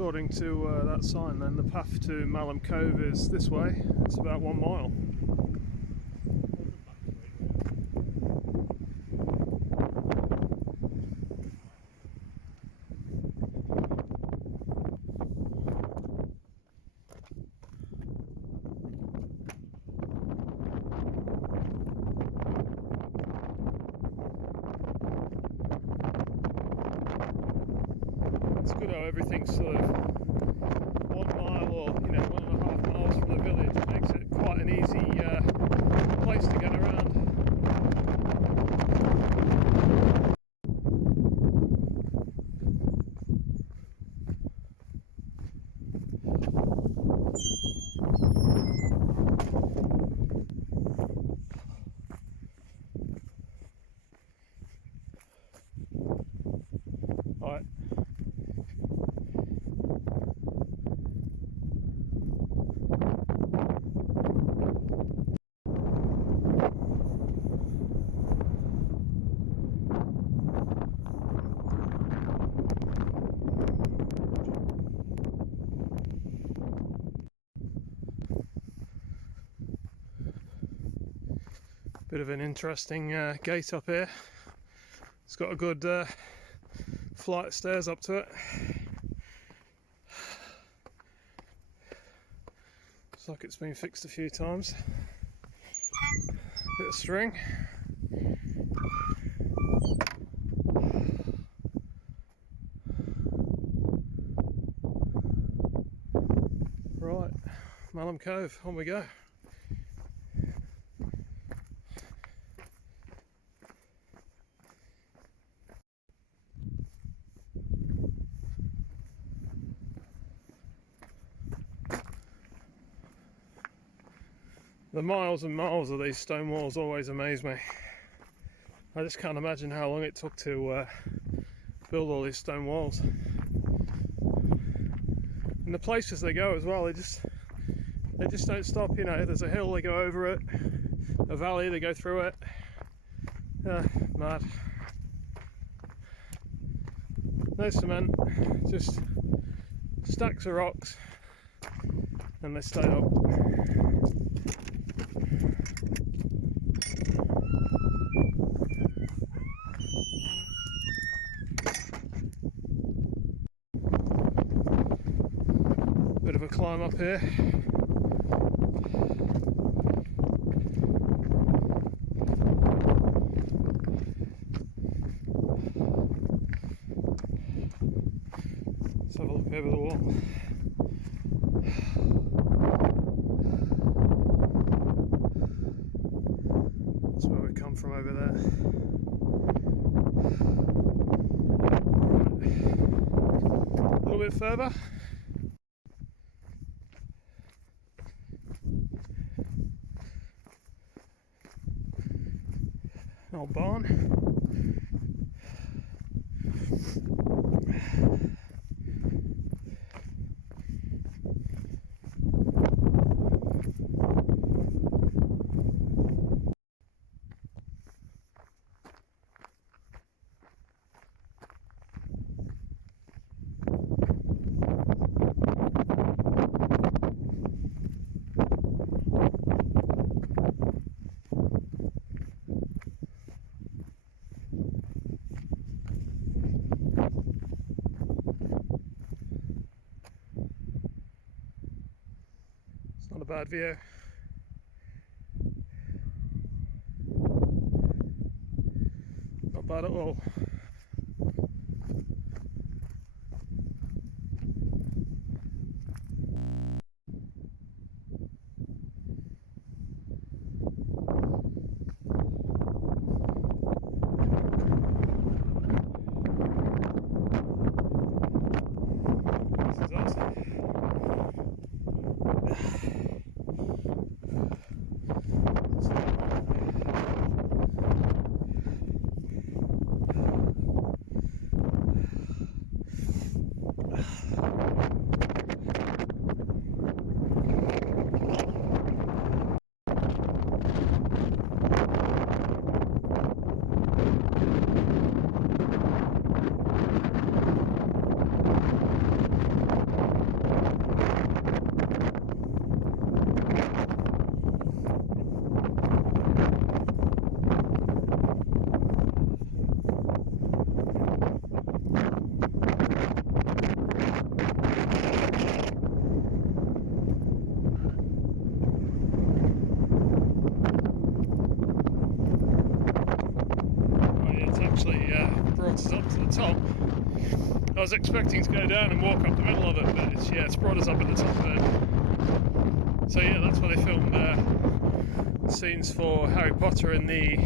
according to that sign, then the path to Malham Cove is this way. It's about 1 mile. It's good how everything's sort of 1 mile or 1.5 miles from the village. It makes it quite an easy place to get around. Right. Bit of an interesting gate up here. It's got a good flight of stairs up to it. Looks like it's been fixed a few times. Bit of string. Right, Malham Cove, on we go. The miles and miles of these stone walls always amaze me. I just can't imagine how long it took to build all these stone walls. And the places they go as well, they just don't stop. There's a hill, they go over it, a valley, they go through it. Mad. No cement, just stacks of rocks, and they stay up. Bit of a climb up here. Let's have a look over the wall. That's where we come from over there. A little bit further. An old barn. Not a bad view. Not bad at all. This is awesome. I was expecting to go down and walk up the middle of it, but it's brought us up at the top of it. So yeah, that's where they filmed scenes for Harry Potter in the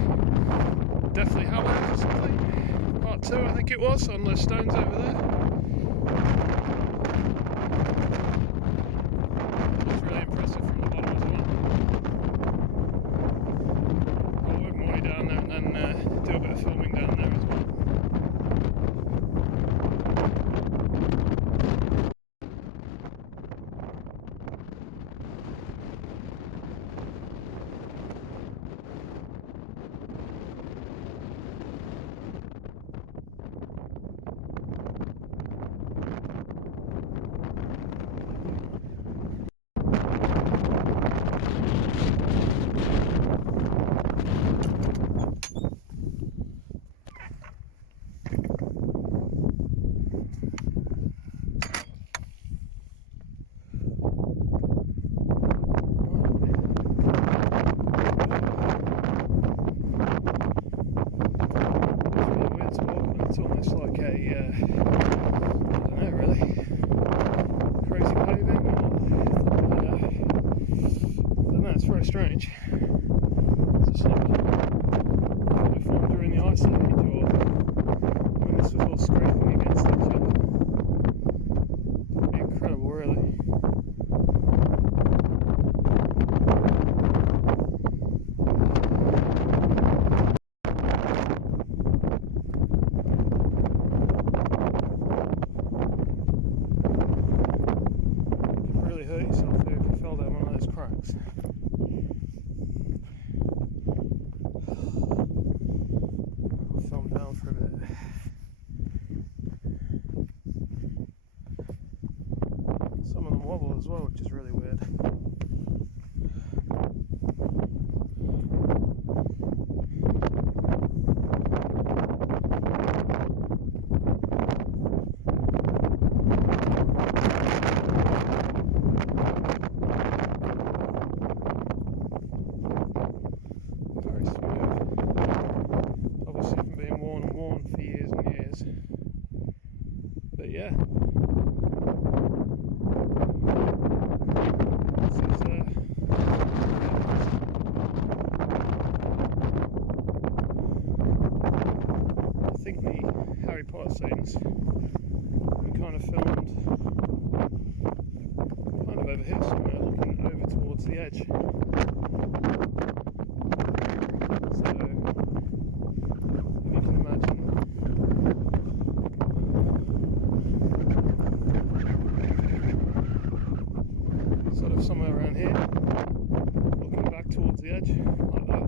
Deathly Hallows or something. Part 2, I think it was, on those stones over there. It's really impressive from the bottom as well. I'll work my way down there and then do a bit of filming down there as well. It's almost like a, I don't know really, crazy paving, or, I don't know, it's very strange. It's just like probably formed during the Ice Age, or when this was all scraping against each other. Pretty incredible, really. Hurt yourself there if you fell down one of those cracks. I'll film down for a bit. Some of them wobble as well, which is really weird. But yeah, this is I think the Harry Potter scenes we kind of filmed kind of over here somewhere, looking over towards the edge. So if you can imagine, sort of somewhere around here, looking back towards the edge, like that.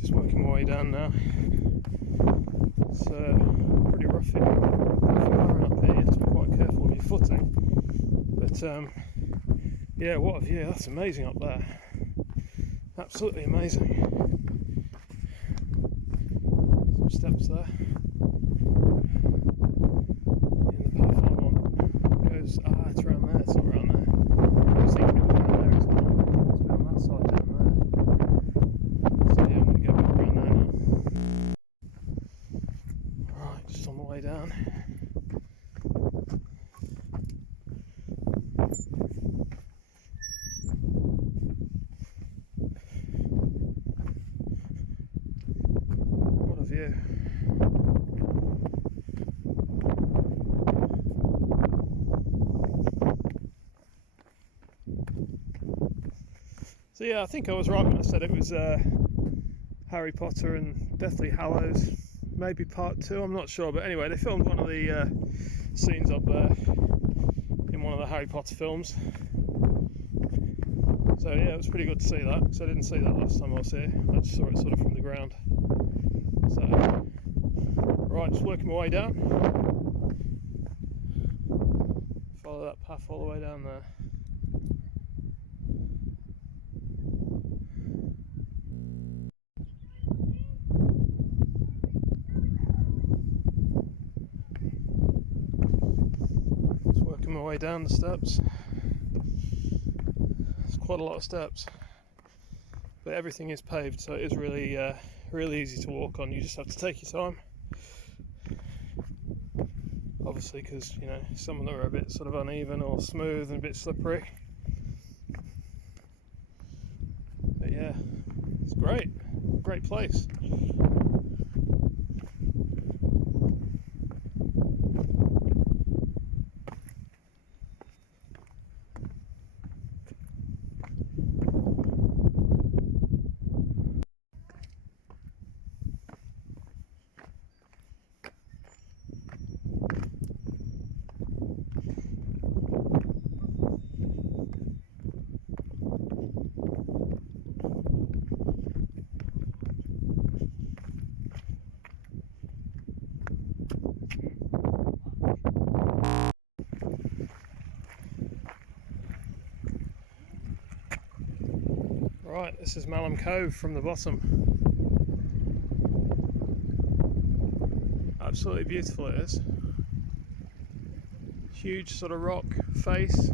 Just working my way down now. It's pretty rough going up here. You have to be quite careful with your footing. But yeah, what a view! That's amazing up there. Absolutely amazing. Some steps there. And the path I'm on goes. It's around there. It's not around there. I was thinking it was around there. It's not. It's been on that side down there. So yeah, I'm going to go back around there now. Right, just on the way down. What a view. So yeah, I think I was right when I said it was Harry Potter and Deathly Hallows, maybe part 2, I'm not sure, but anyway, they filmed one of the scenes up there in one of the Harry Potter films. So yeah, it was pretty good to see that, because I didn't see that last time I was here. I just saw it sort of from the ground. So, right, just working my way down. Follow that path all the way down there. my way down the steps. It's quite a lot of steps, but everything is paved, so it is really really easy to walk on. You just have to take your time, obviously, because you know some of them are a bit sort of uneven or smooth and a bit slippery. But yeah, it's great place. Right, this is Malham Cove from the bottom. Absolutely beautiful it is. Huge sort of rock face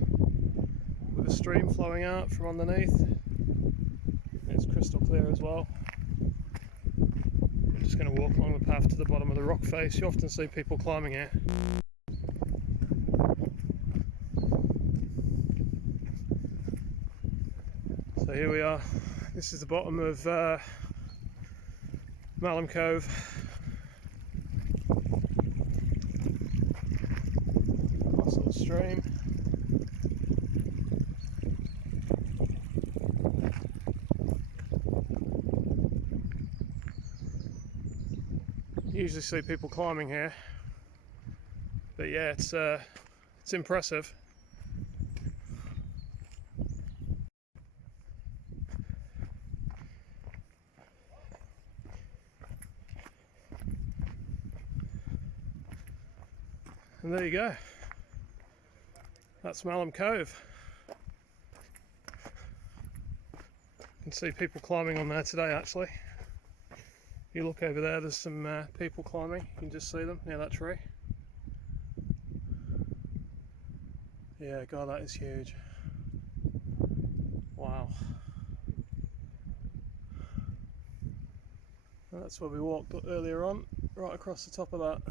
with a stream flowing out from underneath. It's crystal clear as well. I'm just going to walk along the path to the bottom of the rock face. You often see people climbing here. So here we are. This is the bottom of Malham Cove. Nice little stream. You usually see people climbing here, but yeah, it's impressive. And there you go. That's Malham Cove. You can see people climbing on there today actually. If you look over there, there's some people climbing. You can just see them near that tree. Yeah, God, that is huge. Wow. That's where we walked earlier on, right across the top of that.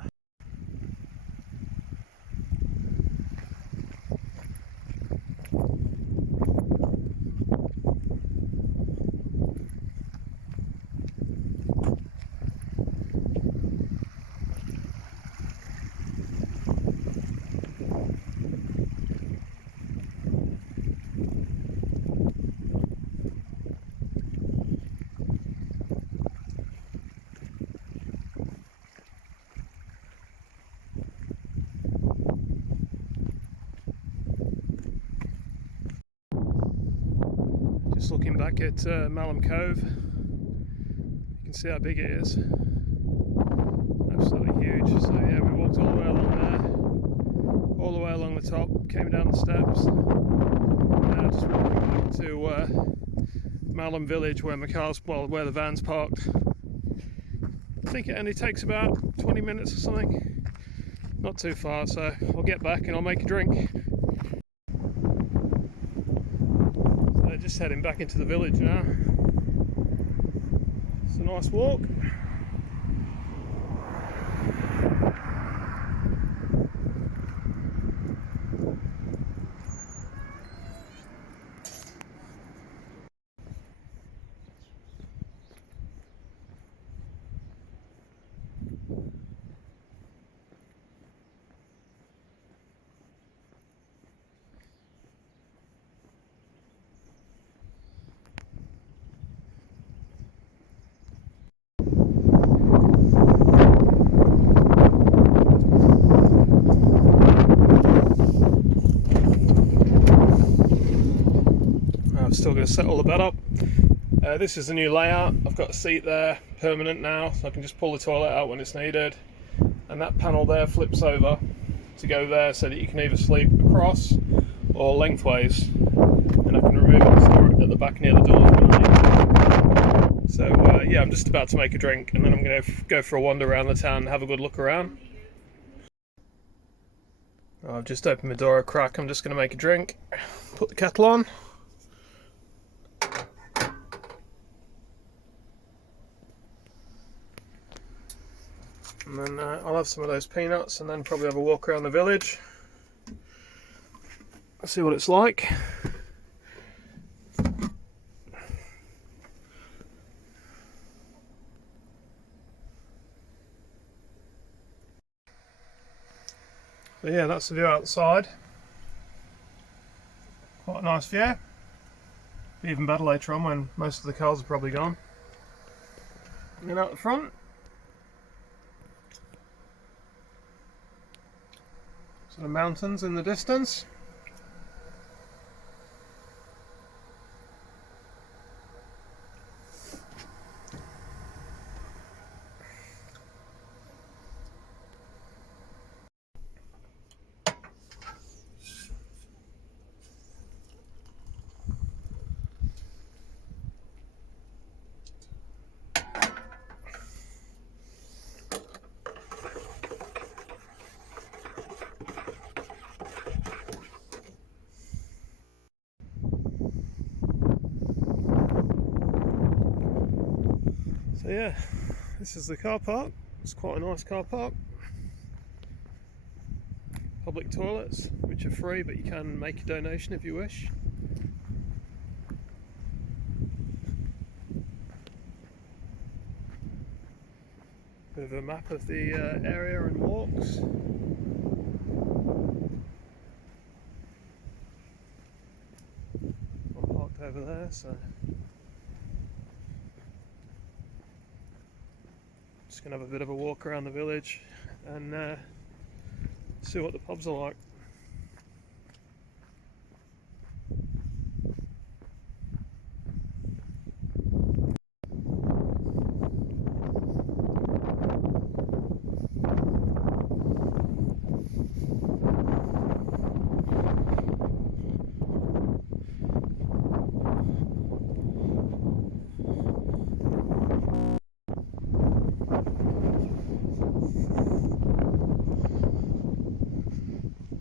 Just looking back at Malham Cove, you can see how big it is. Absolutely huge. So yeah, we walked all the way along there, all the way along the top, came down the steps. Now just walking back to Malham Village, where where the van's parked. I think it only takes about 20 minutes or something. Not too far, so I'll get back and I'll make a drink. Just heading back into the village now. It's a nice walk. Still going to set all the bed up. This is the new layout. I've got a seat there, permanent now, so I can just pull the toilet out when it's needed. And that panel there flips over to go there so that you can either sleep across or lengthways. And I can remove it and store it at the back near the doors when I need. So yeah, I'm just about to make a drink and then I'm going to go for a wander around the town and have a good look around. I've just opened my door a crack. I'm just going to make a drink. Put the kettle on. And then I'll have some of those peanuts and then probably have a walk around the village. See what it's like. So yeah, that's the view outside. Quite a nice view. Be even better later on when most of the cars are probably gone. And then out the front, sort of mountains in the distance. So yeah, this is the car park. It's quite a nice car park. Public toilets, which are free, but you can make a donation if you wish. Bit of a map of the area and walks. I'm parked over there, so just gonna have a bit of a walk around the village and see what the pubs are like.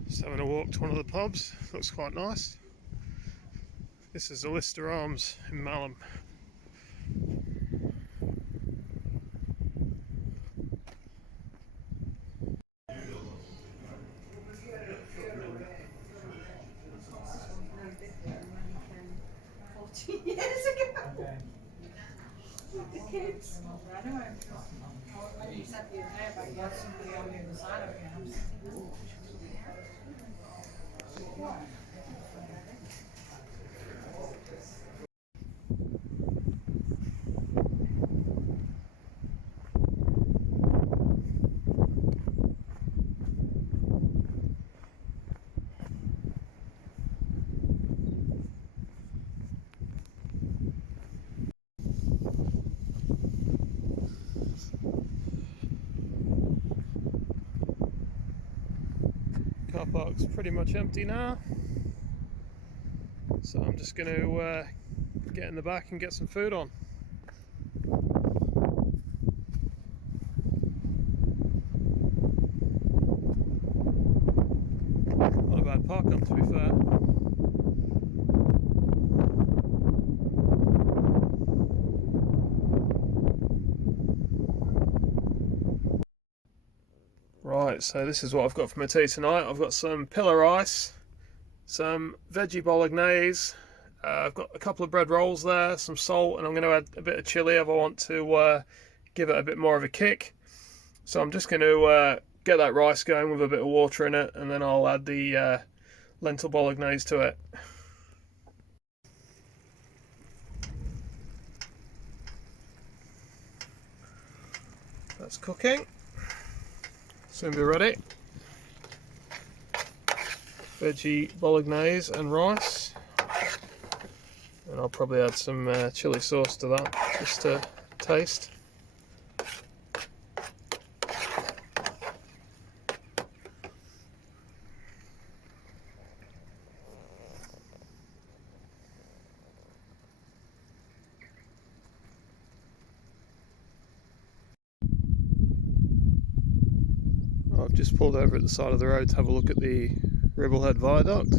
Just having a walk to one of the pubs, looks quite nice. This is the Lister Arms in Malham. Years ago. The kids. When you said the other day about you had somebody on the other side of your house. Car park's pretty much empty now, so I'm just going to get in the back and get some food on. Not a bad park up, to be fair. Right, so this is what I've got for my tea tonight. I've got some pillar rice, some veggie bolognese, I've got a couple of bread rolls there, some salt, and I'm going to add a bit of chilli if I want to give it a bit more of a kick. So I'm just going to get that rice going with a bit of water in it, and then I'll add the lentil bolognese to it. That's cooking. Soon be ready. Veggie bolognese and rice, and I'll probably add some chili sauce to that just to taste. I've just pulled over at the side of the road to have a look at the Ribblehead Viaduct.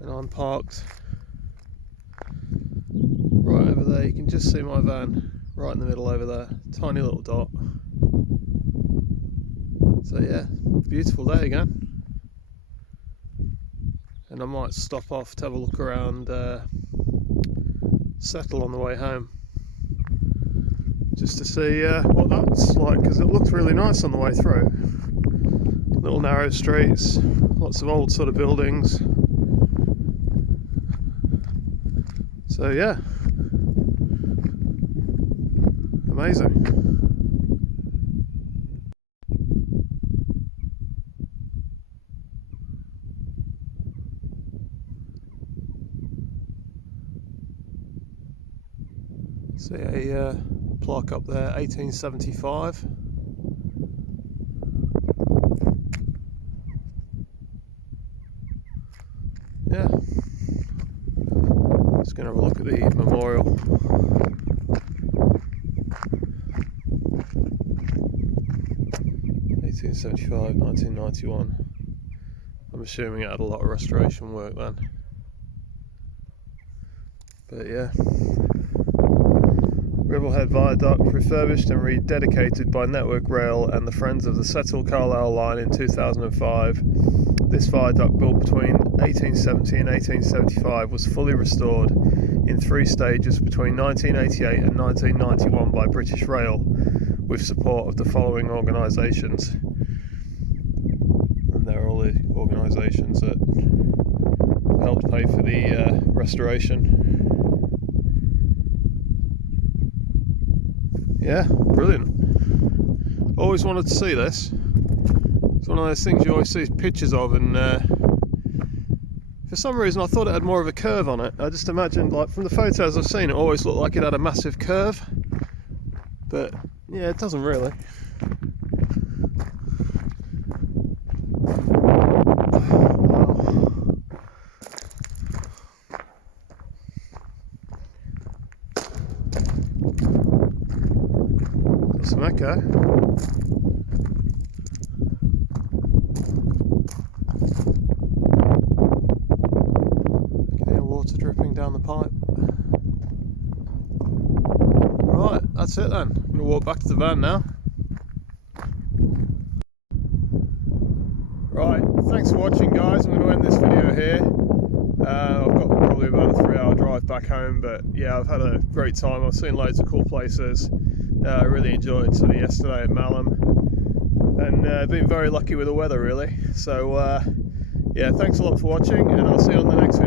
And I'm parked right over there. You can just see my van right in the middle over there, tiny little dot. So yeah, beautiful day again. And I might stop off to have a look around Settle on the way home, just to see what that's like, because it looked really nice on the way through. Little narrow streets, lots of old sort of buildings. So yeah, amazing. See a plaque up there, 1875. Yeah, just going to have a look at the memorial. (1875, 1991). I'm assuming it had a lot of restoration work then. But yeah. Ribblehead Viaduct, refurbished and rededicated by Network Rail and the Friends of the Settle Carlisle line in 2005. This viaduct, built between 1870 and 1875, was fully restored in 3 stages between 1988 and 1991 by British Rail, with support of the following organisations. And there are all the organisations that helped pay for the restoration. Yeah, brilliant. Always wanted to see this. It's one of those things you always see pictures of, and for some reason I thought it had more of a curve on it. I just imagined, like, from the photos I've seen, it always looked like it had a massive curve. But yeah, it doesn't really. Got some echo. Water dripping down the pipe. Right, that's it then. I'm going to walk back to the van now. Right, thanks for watching, guys. I'm going to end this video here. I've got probably about a 3-hour drive back home, but yeah, I've had a great time. I've seen loads of cool places. I really enjoyed sort of yesterday at Malham, and been very lucky with the weather, really. So yeah, thanks a lot for watching, and I'll see you on the next